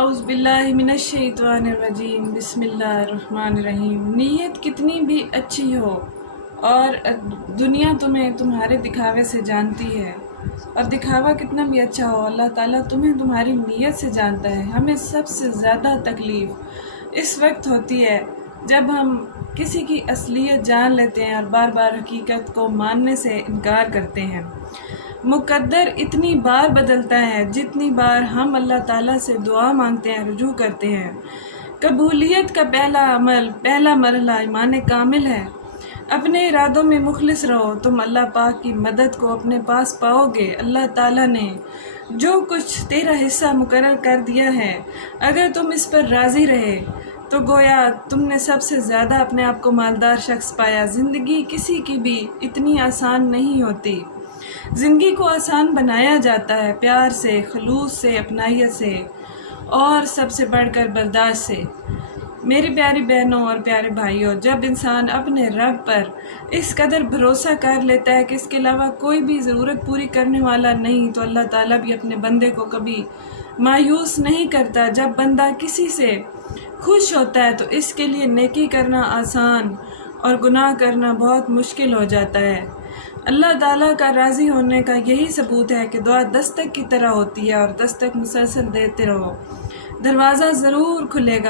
औज़ बिल्लाहि मिनश शैतानिर रजीम बिस्मिल्लाहिर्रहमानिर्रहीम। नीयत कितनी भी अच्छी हो और दुनिया तुम्हें तुम्हारे दिखावे से जानती है, और दिखावा कितना भी अच्छा हो, अल्लाह ताला तुम्हें तुम्हारी नीयत से जानता है। हमें सबसे ज़्यादा तकलीफ़ इस वक्त होती है जब हम किसी की असलियत जान लेते हैं और बार बार हकीकत को मानने से इनकार करते हैं। मुकद्दर इतनी बार बदलता है जितनी बार हम अल्लाह ताला से दुआ मांगते हैं, रुजू करते हैं। कबूलियत का पहला अमल, पहला मरहला ईमान कामिल है। अपने इरादों में मुखलिस रहो, तुम अल्लाह पाक की मदद को अपने पास पाओगे। अल्लाह ताला ने जो कुछ तेरा हिस्सा मुकर्रर कर दिया है, अगर तुम इस पर राज़ी रहे तो गोया तुमने सबसे ज़्यादा अपने आप को मालदार शख्स पाया। ज़िंदगी किसी की भी इतनी आसान नहीं होती। ज़िंदगी को आसान बनाया जाता है प्यार से, खलूस से, अपनाइयत से और सबसे बढ़कर बर्दाश्त से। मेरी प्यारी बहनों और प्यारे भाइयों, जब इंसान अपने रब पर इस कदर भरोसा कर लेता है कि इसके अलावा कोई भी ज़रूरत पूरी करने वाला नहीं, तो अल्लाह ताला भी अपने बंदे को कभी मायूस नहीं करता। जब बंदा किसी से खुश होता है तो इसके लिए नेकी करना आसान और गुनाह करना बहुत मुश्किल हो जाता है। अल्लाह ताला का राज़ी होने का यही सबूत है कि दुआ दस्तक की तरह होती है, और दस्तक मुसलसल देते रहो, दरवाज़ा ज़रूर खुलेगा।